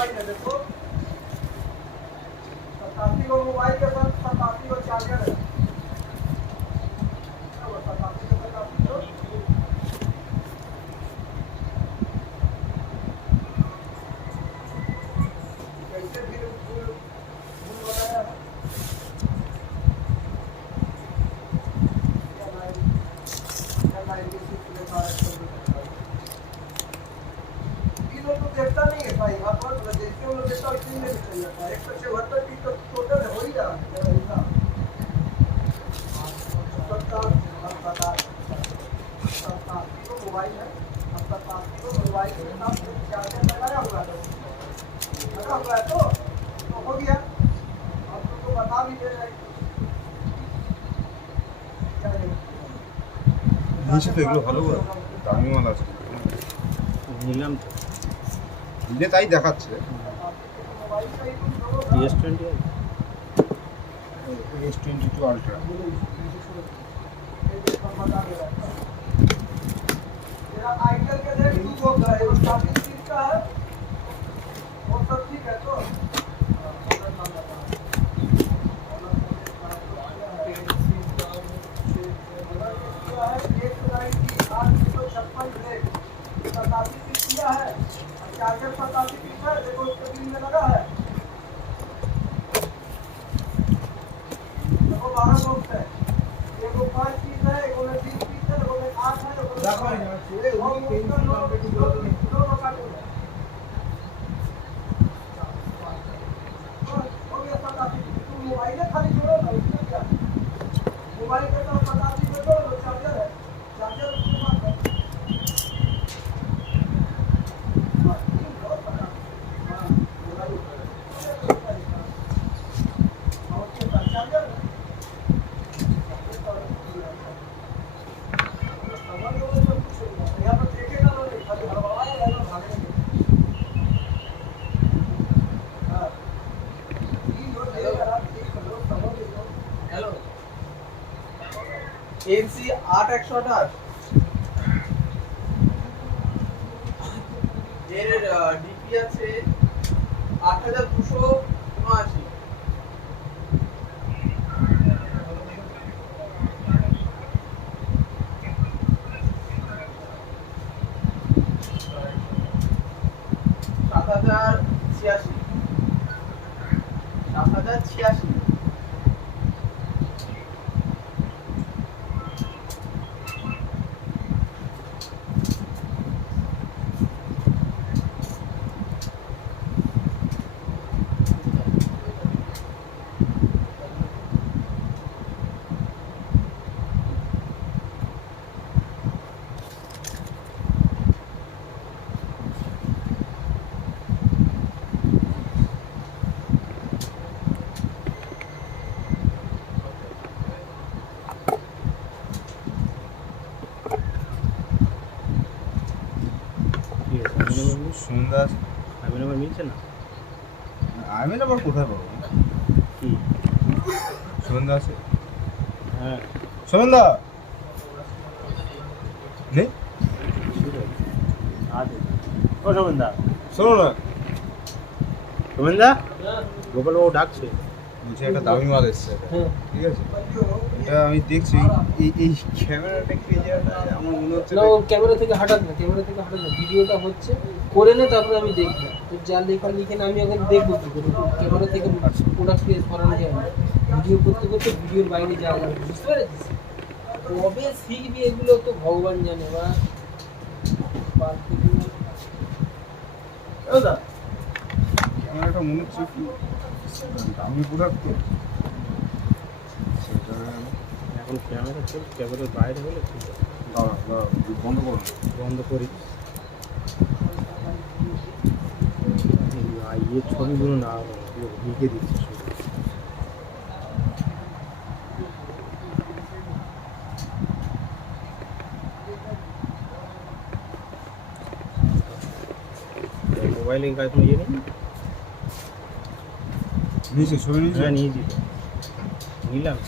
Mobile है देखो, 87 को मोबाइल के साथ 87 को चार्जर है। क्या हुआ 87 को 87 को? कैसे फिर फूल फूल बनाया है? क्या लाइन की सीट के साथ तो देखता नहीं है भाई, आप और जैसे वो लोग देखता वैसे ही नहीं निकल जाता है। 176 पीस तो टोटल हो ही रहा है मेरा हिसाब। 87 को मोबाइल है, अब 87 को मोबाइल के साथ चार्जर लगाया हुआ है, लगा हुआ है तो हो गया। आप तुमको बता भी दे रहे हैं क्या है। নিচে তো এগুলো ভালো দামি মাল আছে নিলাম তো নিলে তাই দেখাচ্ছে S20 S22 আলট্রা मेरा आइटल के रेट 2 का है, वो स्टार्टिंग सीट का है, वो सब ठीक है तो चार्जर 87 पीस है, देखो उसके बिल में लगा है, देखो 12 बॉक्स है, एगो 5 पीस है, एगो में 20 पीस है, एगो में 8 है, एगो में 10 है। दोनों कार्टून है। हो गया 87 पीस। तुम मोबाइल खाली जोड़ो ना, उसमें क्या मोबाइल के साथ 87 में जोड़ो, चार्जर है, चार्जर उसके बाद है। एनसी 8128 এর ডিপি আছে 8279। সাত হাজার ছিয়াশি। সন্ধ্যা আমি নাম্বার মিলছে না আমি আবার কোথায় পাবো কি সন্ধ্যা আছে হ্যাঁ সন্ধ্যা নেই আছে ও সোমেনদা শোনো না সোমেনদা গোপালবাবু ডাকছে বলছি একটা দামি মাল এসছে ঠিক আছে এটা আমি দেখছি এই ক্যামেরাটা কি আমার মনে হচ্ছে না ও ক্যামেরা থেকে হাঁটাত না, ভিডিওটা হচ্ছে করে নে, তারপরে আমি দেখবো তো যা লেখা লিখে না আমি এখন দেখবো কি করে ক্যামেরা থেকে প্রোডাক্ট প্লেস করানো যায় না। ভিডিও করতে করতে ভিডিওর বাইরে যাওয়া যাবে, বুঝতে পেরেছিস? কবে শিখবি এগুলো তো ভগবান জানে। বা ক্যামেরাটা মনে হচ্ছে কি দামি প্রোডাক্ট তো এখন ক্যামেরা চলছে, ক্যামেরার বাইরে হলে ঠিক আছে। বন্ধ করুন বন্ধ করি ইয়ে ছবিগুলো না লিখে দিচ্ছে শুধু। মোবাইল লিঙ্ক এখন ইয়ে নেই নিচে ছবি নিচে হ্যাঁ নিয়ে দিত নিলাম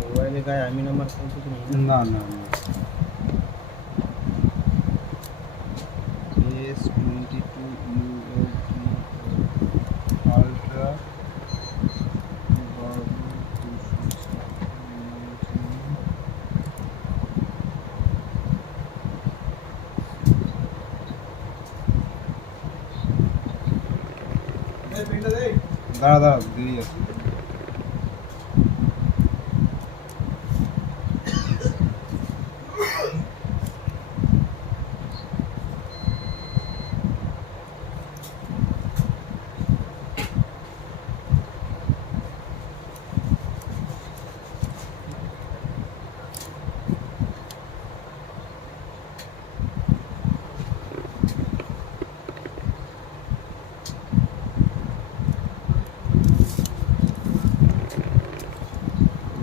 মোবাইলে গায়ে আমি নাম্বার ফোন কিছু নেই না না আলট্রা দাঁড়া দাঁড়া দেরি আছে।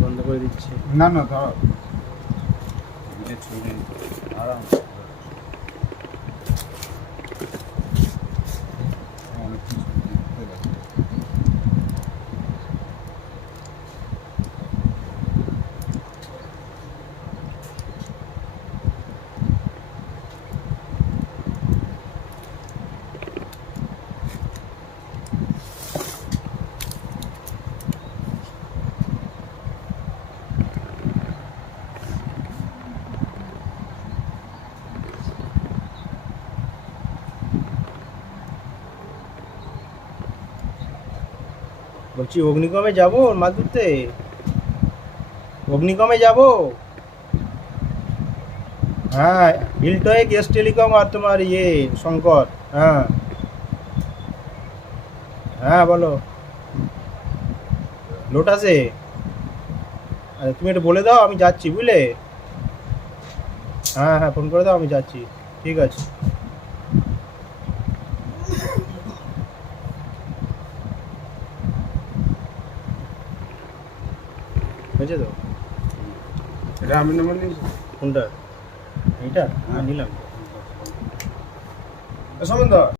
বন্ধ করে দিচ্ছে। না না দাঁড়া এটা ছবি আরাম অনেক কিছু দেখতে লাগে। বলছি অগ্নিকমে যাব মাছ ধরতে, অগ্নিকমে যাব। হ্যাঁ হিলটয়ে গ্যাস টেলিকম আর তোমার শঙ্কর। হ্যাঁ হ্যাঁ বলো লোট আছে। আরে তুমি একটু বলে দাও আমি যাচ্ছি বুঝলে। হ্যাঁ হ্যাঁ ফোন করে দাও আমি যাচ্ছি, ঠিক আছে। হয়েছে তো? এটা আমি নাম্বার নিয়েছি কোনটা? এইটা? হ্যাঁ নিলাম। সমন দা